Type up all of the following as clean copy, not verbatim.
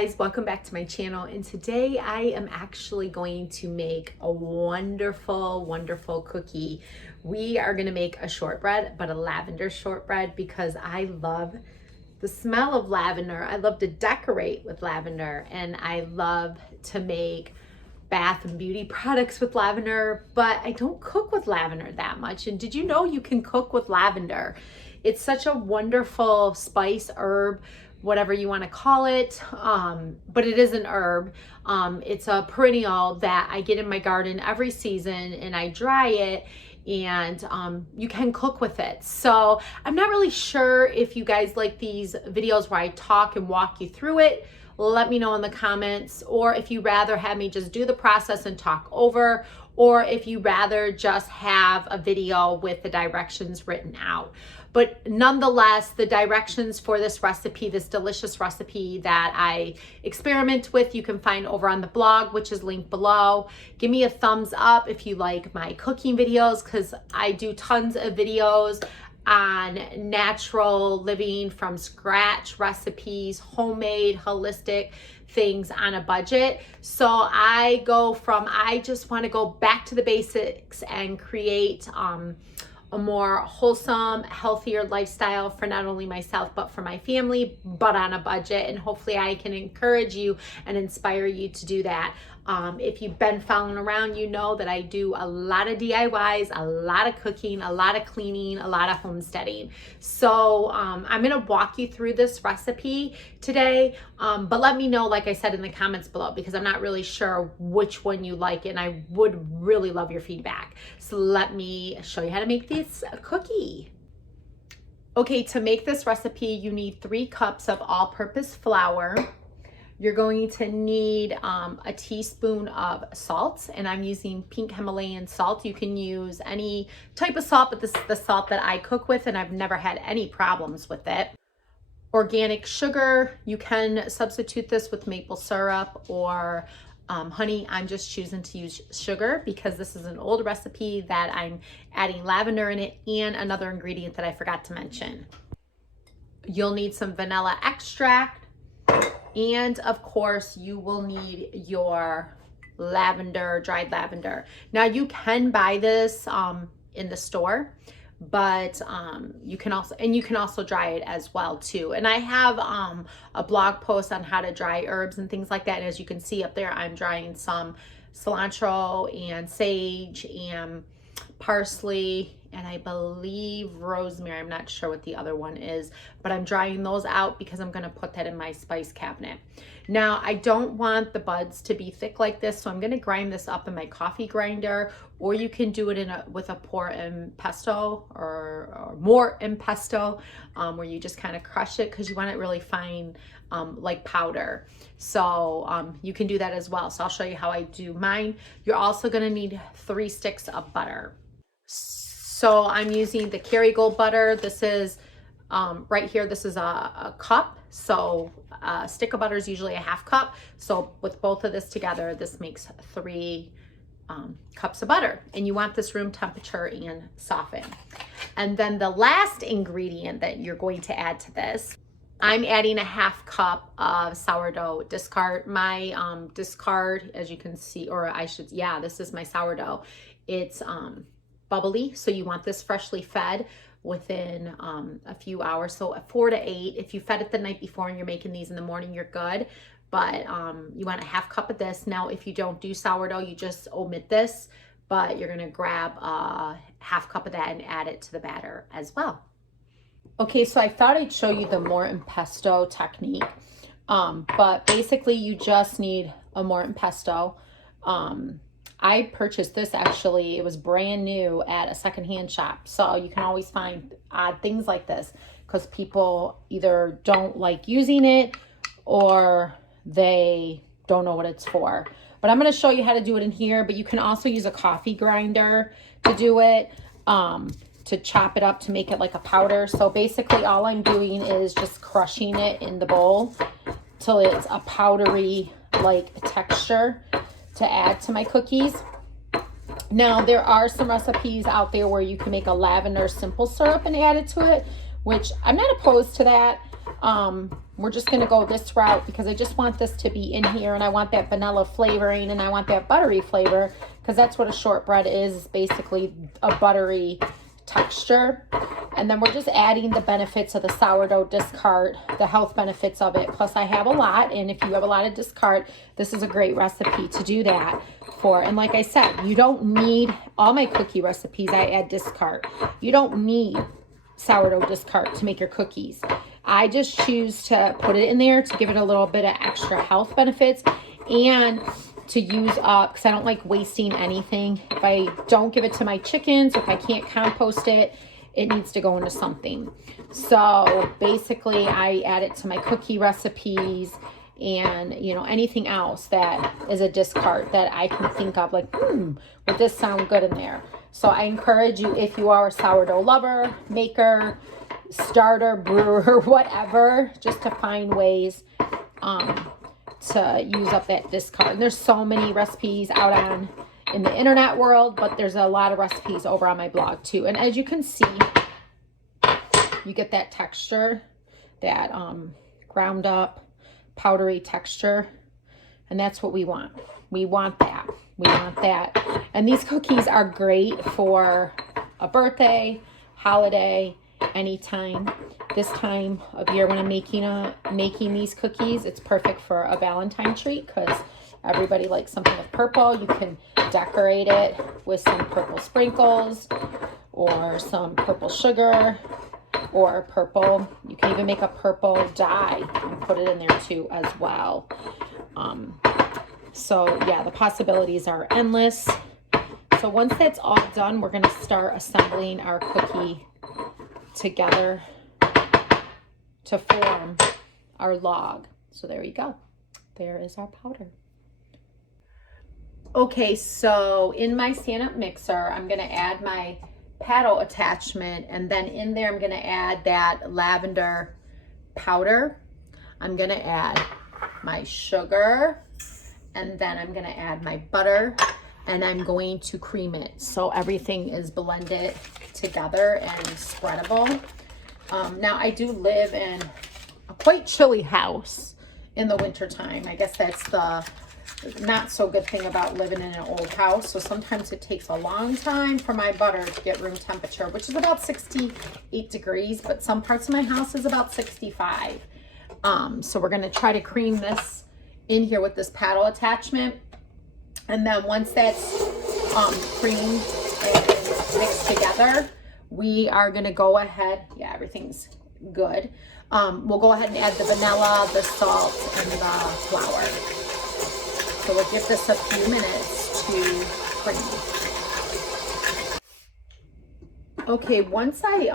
guys, welcome back to my channel, and today I am actually going to make a wonderful cookie. We are going to make a shortbread, but a lavender shortbread, because I love the smell of lavender. I love to decorate with lavender, and I love to make bath and beauty products with lavender, but I don't cook with lavender that much. And did you know you can cook with lavender? It's such a wonderful spice, herb, whatever you want to call it, but it is an herb. It's a perennial that I get in my garden every season, and I dry it, and you can cook with it. So I'm not really sure if you guys like these videos where I talk and walk you through it. Let me know in the comments, or if you rather have me just do the process and talk over, or if you rather just have a video with the directions written out. But nonetheless, the directions for this recipe, this delicious recipe that I experiment with, you can find over on the blog, which is linked below. Give me a thumbs up if you like my cooking videos, because I do tons of videos on natural living from scratch recipes, homemade, holistic things on a budget. So I just want to go back to the basics and create a more wholesome, healthier lifestyle for not only myself, but for my family, but on a budget. And hopefully I can encourage you and inspire you to do that. If you've been following around, you know that I do a lot of DIYs, a lot of cooking, a lot of cleaning, a lot of homesteading. So I'm gonna walk you through this recipe today, but let me know, like I said, in the comments below, because I'm not really sure which one you like, and I would really love your feedback. So let me show you how to make this cookie. Okay, to make this recipe, you need 3 cups of all-purpose flour. You're going to need a teaspoon of salt, and I'm using pink Himalayan salt. You can use any type of salt, but this is the salt that I cook with, and I've never had any problems with it. Organic sugar, you can substitute this with maple syrup or honey. I'm just choosing to use sugar because this is an old recipe that I'm adding lavender in it, and another ingredient that I forgot to mention. You'll need some vanilla extract. And of course, you will need your lavender, dried lavender. Now you can buy this in the store, but you can also dry it as well too. And I have a blog post on how to dry herbs and things like that. And as you can see up there, I'm drying some cilantro and sage and parsley, and I believe rosemary. I'm not sure what the other one is, but I'm drying those out because I'm going to put that in my spice cabinet. Now, I don't want the buds to be thick like this, so I'm going to grind this up in my coffee grinder, or you can do it with a pour in pesto or more in pesto, where you just kind of crush it because you want it really fine, like powder. So you can do that as well. So I'll show you how I do mine. You're also going to need 3 sticks of butter. So I'm using the Kerrygold butter. This is right here, this is a cup. So a stick of butter is usually a 1/2 cup. So with both of this together, this makes 3 cups of butter. And you want this room temperature and soften. And then the last ingredient that you're going to add to this, I'm adding a 1/2 cup of sourdough discard. My discard, as you can see, or I should, yeah, this is my sourdough. It's bubbly, so you want this freshly fed within a few hours, so 4 to 8. If you fed it the night before and you're making these in the morning, you're good. But you want a 1/2 cup of this. Now, if you don't do sourdough, you just omit this, but you're gonna grab a 1/2 cup of that and add it to the batter as well. Okay, so I thought I'd show you the more in pesto technique, but basically you just need a more in pesto. I purchased this, actually, it was brand new at a secondhand shop. So you can always find odd things like this because people either don't like using it or they don't know what it's for. But I'm going to show you how to do it in here, but you can also use a coffee grinder to do it, to chop it up to make it like a powder. So basically all I'm doing is just crushing it in the bowl till it's a powdery like texture to add to my cookies. Now, there are some recipes out there where you can make a lavender simple syrup and add it to it, which I'm not opposed to that. We're just gonna go this route because I just want this to be in here, and I want that vanilla flavoring, and I want that buttery flavor, because that's what a shortbread is basically, a buttery texture. And then we're just adding the benefits of the sourdough discard, the health benefits of it. Plus I have a lot, and if you have a lot of discard, this is a great recipe to do that for. And like I said, you don't need, all my cookie recipes I add discard. You don't need sourdough discard to make your cookies. I just choose to put it in there to give it a little bit of extra health benefits, and to use up, because I don't like wasting anything. If I don't give it to my chickens, if I can't compost it, it needs to go into something. So basically I add it to my cookie recipes, and you know, anything else that is a discard that I can think of, like, would this sound good in there? So I encourage you, if you are a sourdough lover, maker, starter, brewer, whatever, just to find ways to use up that discard. And there's so many recipes out in the internet world, but there's a lot of recipes over on my blog too. And as you can see, you get that texture, that ground up powdery texture, and that's what we want. We want that. We want that. And these cookies are great for a birthday, holiday, anytime. This time of year when I'm making these cookies, it's perfect for a Valentine treat, because everybody likes something with purple. You can decorate it with some purple sprinkles or some purple sugar or purple. You can even make a purple dye and put it in there too as well. So yeah, the possibilities are endless. So once that's all done, we're going to start assembling our cookie together to form our log. So there you go. There is our powder. Okay, so in my stand-up mixer, I'm going to add my paddle attachment, and then in there I'm going to add that lavender powder. I'm going to add my sugar, and then I'm going to add my butter, and I'm going to cream it so everything is blended together and spreadable. Now I do live in a quite chilly house in the winter time. I guess that's the not so good thing about living in an old house. So sometimes it takes a long time for my butter to get room temperature, which is about 68 degrees, but some parts of my house is about 65. So we're gonna try to cream this in here with this paddle attachment. And then once that's creamed and mixed together, we are gonna go ahead, yeah, everything's good. We'll go ahead and add the vanilla, the salt, and the flour. So we'll give this a few minutes to cream. Okay, once I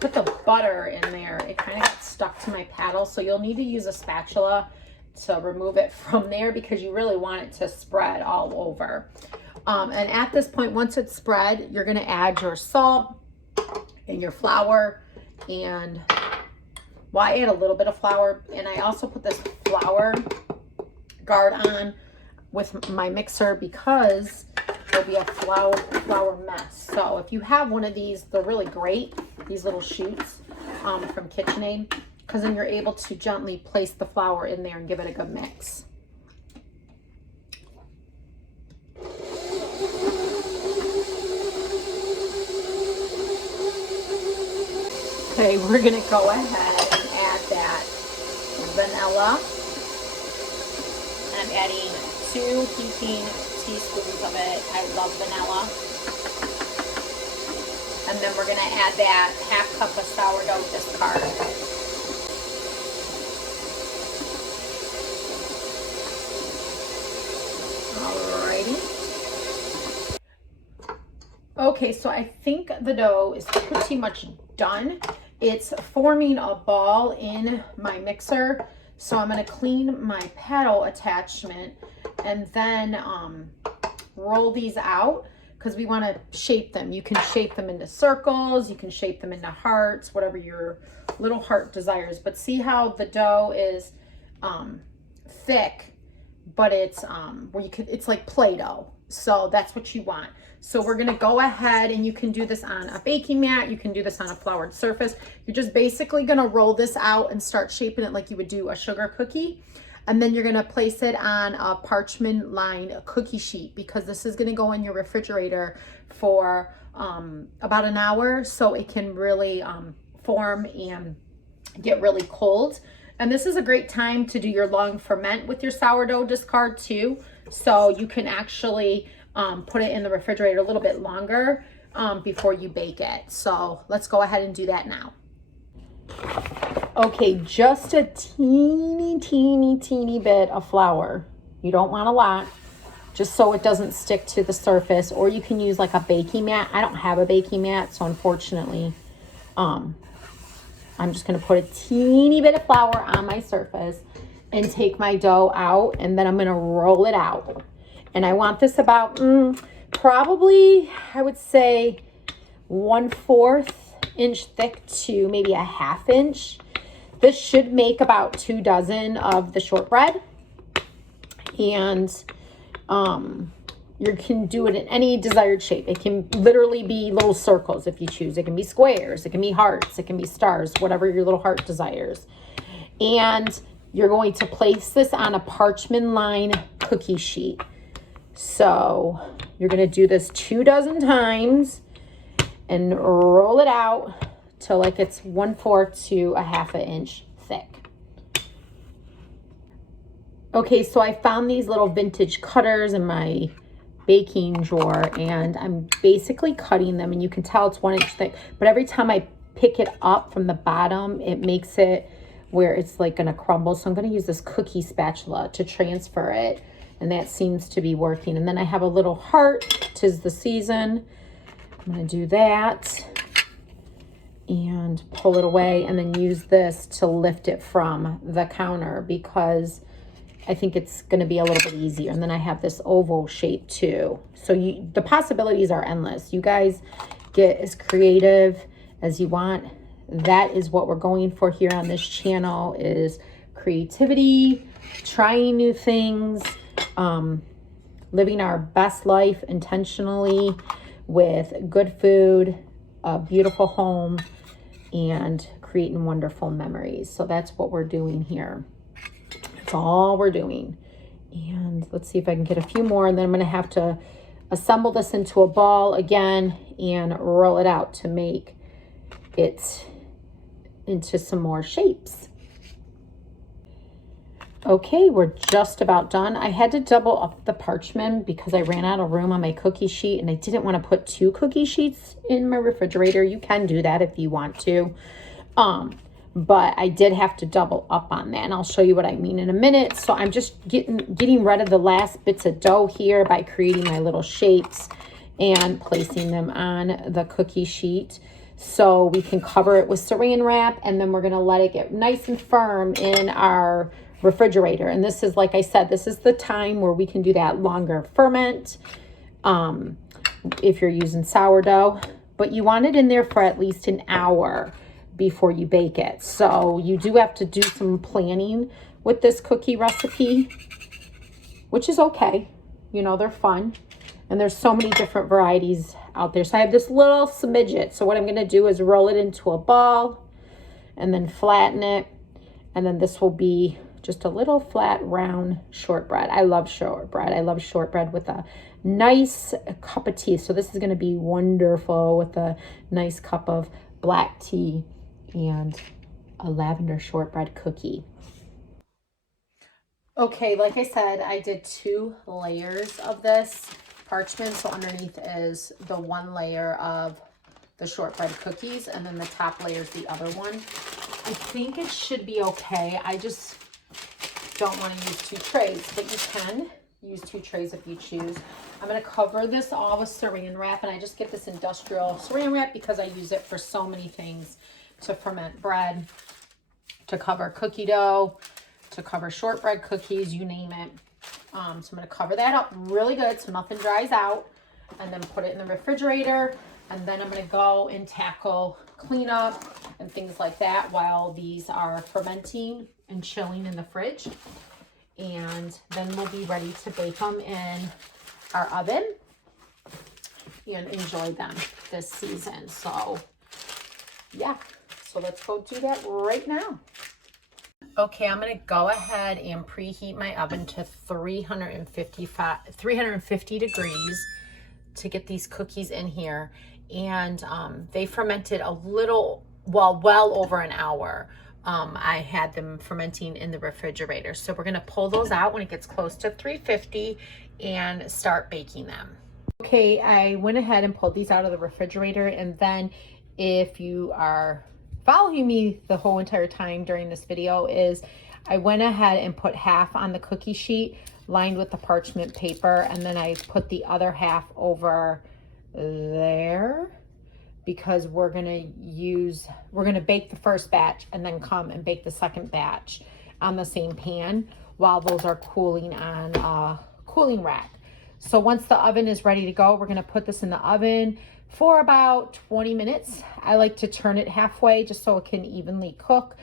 put the butter in there, it kind of got stuck to my paddle, so you'll need to use a spatula to remove it from there, because you really want it to spread all over. And at this point, once it's spread, you're going to add your salt and your flour. And well, I add a little bit of flour, and I also put this flour guard on with my mixer because there'll be a flour mess. So if you have one of these, they're really great, these little chutes from KitchenAid, because then you're able to gently place the flour in there and give it a good mix. Okay, we're gonna go ahead and add that vanilla. I'm adding 2 heaping teaspoons of it. I love vanilla. And then we're gonna add that 1/2 cup of sourdough discard. Alrighty. Okay, so I think the dough is pretty much done. It's forming a ball in my mixer. So I'm going to clean my paddle attachment and then roll these out, because we want to shape them. You can shape them into circles, you can shape them into hearts, whatever your little heart desires. But see how the dough is thick, but it's where you could, it's like Play-Doh. So that's what you want. So we're gonna go ahead, and you can do this on a baking mat, you can do this on a floured surface. You're just basically gonna roll this out and start shaping it like you would do a sugar cookie. And then you're gonna place it on a parchment lined cookie sheet, because this is gonna go in your refrigerator for about an hour, so it can really form and get really cold. And this is a great time to do your long ferment with your sourdough discard too. So you can actually put it in the refrigerator a little bit longer before you bake it. So let's go ahead and do that now. Okay, just a teeny bit of flour. You don't want a lot, just so it doesn't stick to the surface. Or you can use like a baking mat. I don't have a baking mat, so unfortunately, I'm just gonna put a teeny bit of flour on my surface and take my dough out, and then I'm gonna roll it out. And I want this about probably, I would say 1/4 inch thick to maybe a 1/2 inch. This should make about 2 dozen of the shortbread. And you can do it in any desired shape. It can literally be little circles if you choose. It can be squares, it can be hearts, it can be stars, whatever your little heart desires. And you're going to place this on a parchment lined cookie sheet. So you're going to do this 2 dozen times and roll it out till like it's 1/4 to a 1/2 inch thick. Okay, so I found these little vintage cutters in my baking drawer, and I'm basically cutting them, and you can tell it's 1 inch thick, but every time I pick it up from the bottom, it makes it where it's like gonna crumble. So I'm gonna use this cookie spatula to transfer it, and that seems to be working. And then I have a little heart, 'tis the season. I'm gonna do that and pull it away, and then use this to lift it from the counter, because I think it's going to be a little bit easier. And then I have this oval shape too. So the possibilities are endless. You guys get as creative as you want. That is what we're going for here on this channel, is creativity, trying new things, living our best life intentionally with good food, a beautiful home, and creating wonderful memories. So that's what we're doing here. That's all we're doing. And let's see if I can get a few more, and then I'm going to have to assemble this into a ball again and roll it out to make it into some more shapes. Okay, we're just about done. I had to double up the parchment because I ran out of room on my cookie sheet, and I didn't want to put 2 cookie sheets in my refrigerator. You can do that if you want to. But I did have to double up on that, and I'll show you what I mean in a minute. So I'm just getting rid of the last bits of dough here by creating my little shapes and placing them on the cookie sheet, so we can cover it with saran wrap, and then we're going to let it get nice and firm in our refrigerator. And this is, like I said, this is the time where we can do that longer ferment if you're using sourdough, but you want it in there for at least an hour before you bake it. So you do have to do some planning with this cookie recipe, which is okay. You know, they're fun, and there's so many different varieties out there. So I have this little smidget. So what I'm going to do is roll it into a ball and then flatten it, and then this will be just a little flat round shortbread. I love shortbread. I love shortbread with a nice cup of tea. So this is going to be wonderful with a nice cup of black tea and a lavender shortbread cookie. Okay, like I said, I did 2 layers of this parchment. So underneath is the 1 layer of the shortbread cookies, and then the top layer is the other one. I think it should be okay. I just don't want to use 2 trays, but you can use 2 trays if you choose. I'm going to cover this all with saran wrap, and I just get this industrial saran wrap because I use it for so many things, to ferment bread, to cover cookie dough, to cover shortbread cookies, you name it. So I'm going to cover that up really good so nothing dries out, and then put it in the refrigerator. And then I'm going to go and tackle cleanup and things like that while these are fermenting and chilling in the fridge. and then we'll be ready to bake them in our oven and enjoy them this season. So yeah, so let's go do that right now. Okay, I'm gonna go ahead and preheat my oven to 350 degrees to get these cookies in here. And they fermented a little, well over an hour. I had them fermenting in the refrigerator. So we're gonna pull those out when it gets close to 350 and start baking them. Okay, I went ahead and pulled these out of the refrigerator, and then if you are following me the whole entire time during this video, is I went ahead and put half on the cookie sheet lined with the parchment paper, and then I put the other half over there because we're gonna bake the first batch and then come and bake the second batch on the same pan while those are cooling on a cooling rack. So once the oven is ready to go, we're gonna put this in the oven for about 20 minutes. I like to turn it halfway just so it can evenly cook.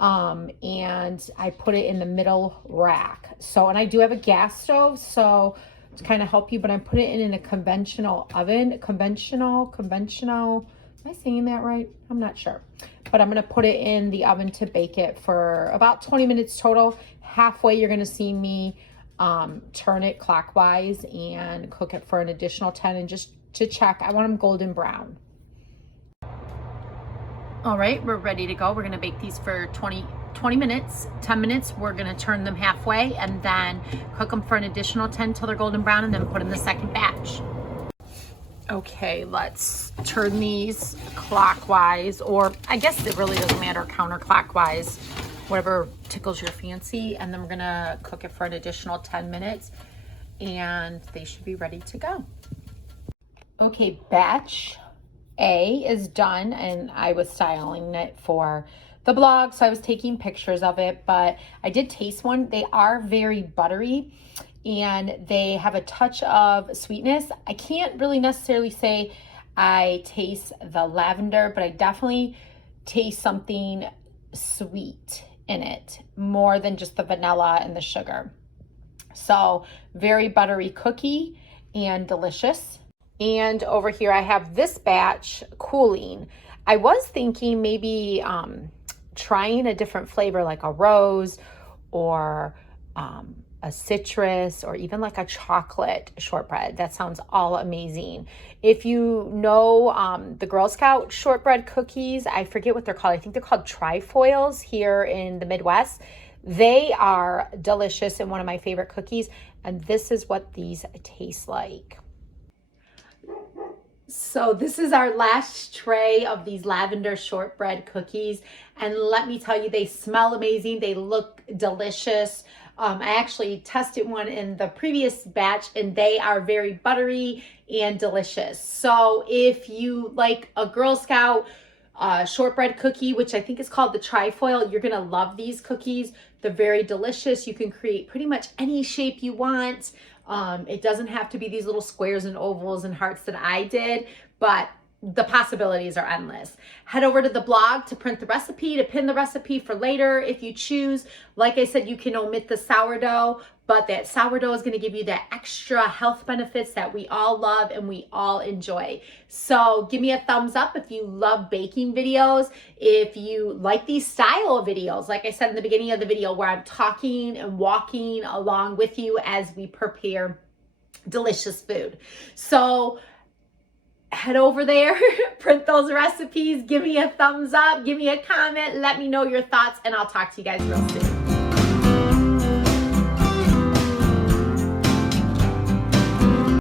And I put it in the middle rack. So, and I do have a gas stove, so to kind of help you, but I'm putting it in a conventional oven. Conventional, am I saying that right? I'm not sure. But I'm gonna put it in the oven to bake it for about 20 minutes total. Halfway, you're gonna see me turn it clockwise and cook it for an additional 10, and just to check, I want them golden brown. All right, we're ready to go. We're gonna bake these for 20 minutes, 10 minutes. We're gonna turn them halfway and then cook them for an additional 10 till they're golden brown, and then put in the second batch. Okay, let's turn these clockwise, or I guess it really doesn't matter, counterclockwise, whatever tickles your fancy. And then we're gonna cook it for an additional 10 minutes and they should be ready to go. Okay, batch A is done, and I was styling it for the blog, so I was taking pictures of it, but I did taste one. They are very buttery and they have a touch of sweetness. I can't really necessarily say I taste the lavender, but I definitely taste something sweet in it, more than just the vanilla and the sugar. So very buttery cookie and delicious. And over here I have this batch cooling. I was thinking maybe trying a different flavor, like a rose or a citrus, or even like a chocolate shortbread. That sounds all amazing. If you know the Girl Scout shortbread cookies, I forget what they're called. I think they're called trifoils here in the Midwest. They are delicious and one of my favorite cookies. And this is what these taste like. So this is our last tray of these lavender shortbread cookies. And let me tell you, they smell amazing. They look delicious. I actually tested one in the previous batch and they are very buttery and delicious. So if you like a Girl Scout shortbread cookie, which I think is called the trifoil, you're gonna love these cookies. They're very delicious. You can create pretty much any shape you want. It doesn't have to be these little squares and ovals and hearts that I did, but the possibilities are endless. Head over to the blog to print the recipe, to pin the recipe for later if you choose. Like I said, you can omit the sourdough, but that sourdough is going to give you that extra health benefits that we all love and we all enjoy. So give me a thumbs up if you love baking videos, if you like these style of videos, like I said in the beginning of the video, where I'm talking and walking along with you as we prepare delicious food. So head over there, print those recipes, give me a thumbs up, give me a comment, let me know your thoughts, and I'll talk to you guys real soon.